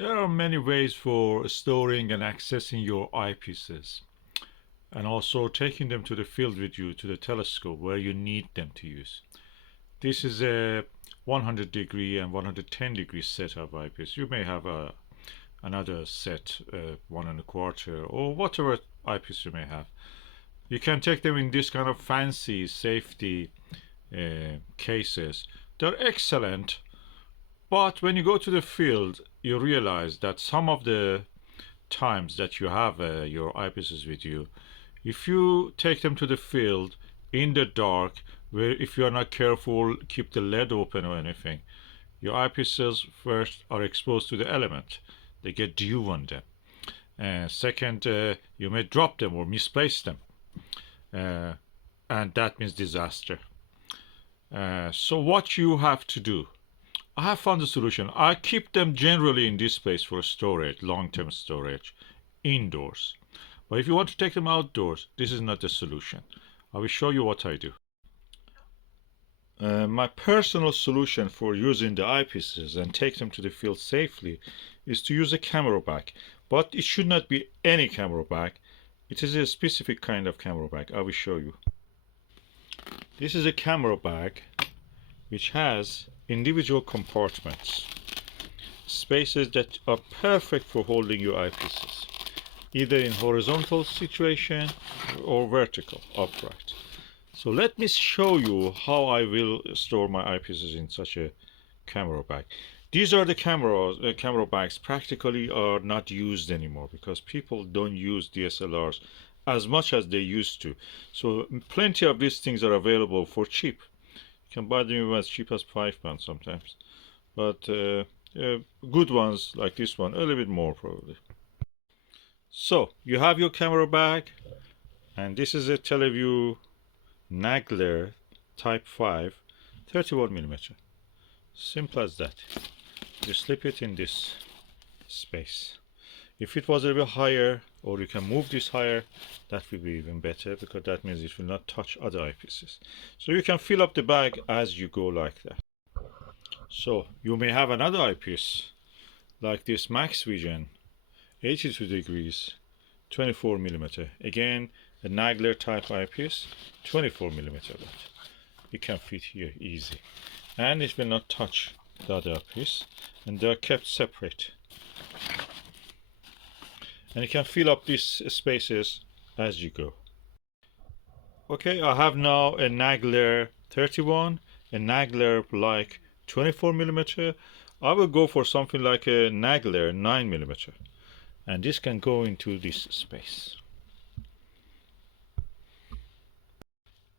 There are many ways for storing and accessing your eyepieces, and also taking them to the field with you to the telescope where you need them to use. This is a 100-degree and 110-degree set of eyepiece. You may have another set, 1 1/4, or whatever eyepiece you may have. You can take them in this kind of fancy safety cases. They're excellent, but when you go to the field, you realize that some of the times that you have your eyepieces with you, if you take them to the field in the dark, where if you are not careful, keep the lid open or anything, your eyepieces first are exposed to the element. They get dew on them. Second, you may drop them or misplace them, uh, and that means disaster. So what you have to do, I have found a solution. I keep them generally in this space for storage, long-term storage, indoors. But if you want to take them outdoors, this is not the solution. I will show you what I do. My personal solution for using the eyepieces and take them to the field safely is to use a camera bag. But it should not be any camera bag. It is a specific kind of camera bag. I will show you. This is a camera bag which has individual compartments, spaces that are perfect for holding your eyepieces, either in horizontal situation or vertical, upright. So let me show you how I will store my eyepieces in such a camera bag. These are the camera bags practically are not used anymore because people don't use DSLRs as much as they used to. So plenty of these things are available for cheap. You can buy them as cheap as £5 sometimes. But good ones like this one, a little bit more probably. So you have your camera bag, and this is a Teleview Nagler Type 5 31mm. Simple as that. You slip it in this space. If it was a bit higher, or you can move this higher, that will be even better, because that means it will not touch other eyepieces. So you can fill up the bag as you go like that. So you may have another eyepiece like this Max Vision 82 degrees 24mm. Again, a Nagler type eyepiece, 24mm. It can fit here easy, and it will not touch the other piece, and they are kept separate. And you can fill up these spaces as you go. Okay, I have now a Nagler 31, a Nagler like 24mm. I will go for something like a Nagler 9mm, and this can go into this space.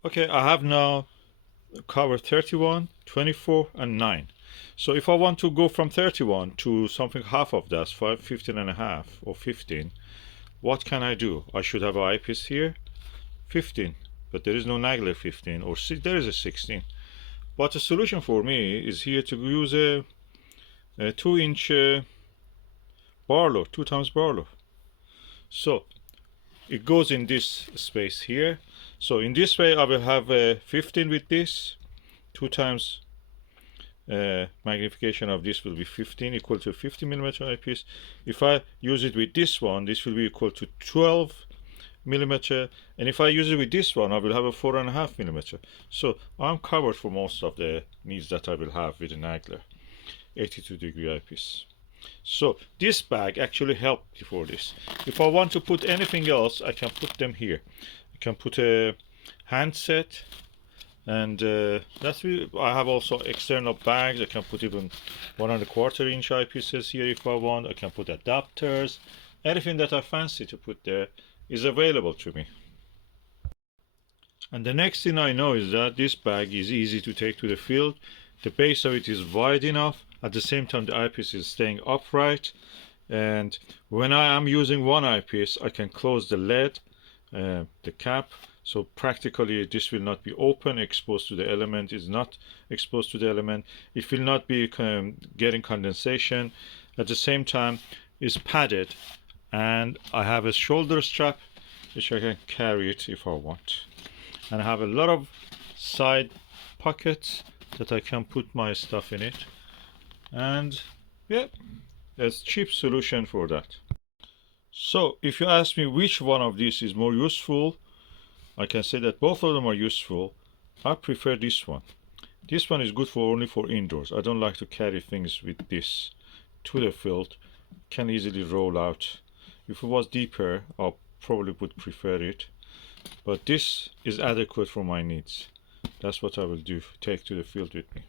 Okay, I have now cover 31, 24 and 9. So if I want to go from 31 to something half of that, 15 and a half or 15, what can I do? I should have an eyepiece here, 15, but there is no Nagler 15, or there is a 16. But the solution for me is here to use a 2-inch Barlow, 2 times Barlow. So it goes in this space here. So in this way I will have a 15 with this, 2 times magnification of this will be 15, equal to 50mm eyepiece. If I use it with this one, this will be equal to 12mm, and if I use it with this one, I will have a 4.5mm. So I'm covered for most of the needs that I will have with an Nagler 82 degree eyepiece. So this bag actually helped me for this. If I want to put anything else, I can put them here. I can put a handset, and that's really, I have also external bags. I can put even 1 1/4 inch eyepieces here if I want. I can put adapters. Anything that I fancy to put there is available to me. And the next thing I know is that this bag is easy to take to the field. The base of it is wide enough. At the same time, the eyepiece is staying upright. And when I am using one eyepiece, I can close the lid, the cap. So practically this will not be open, exposed to the element, is not exposed to the element. It will not be getting condensation. At the same time, is padded, and I have a shoulder strap which I can carry it if I want. And I have a lot of side pockets that I can put my stuff in it. And yeah, a cheap solution for that. So if you ask me which one of these is more useful, I can say that both of them are useful. I prefer this one. This one is good for only for indoors. I don't like to carry things with this to the field. Can easily roll out. If it was deeper, I probably would prefer it. But this is adequate for my needs. That's what I will do. Take to the field with me.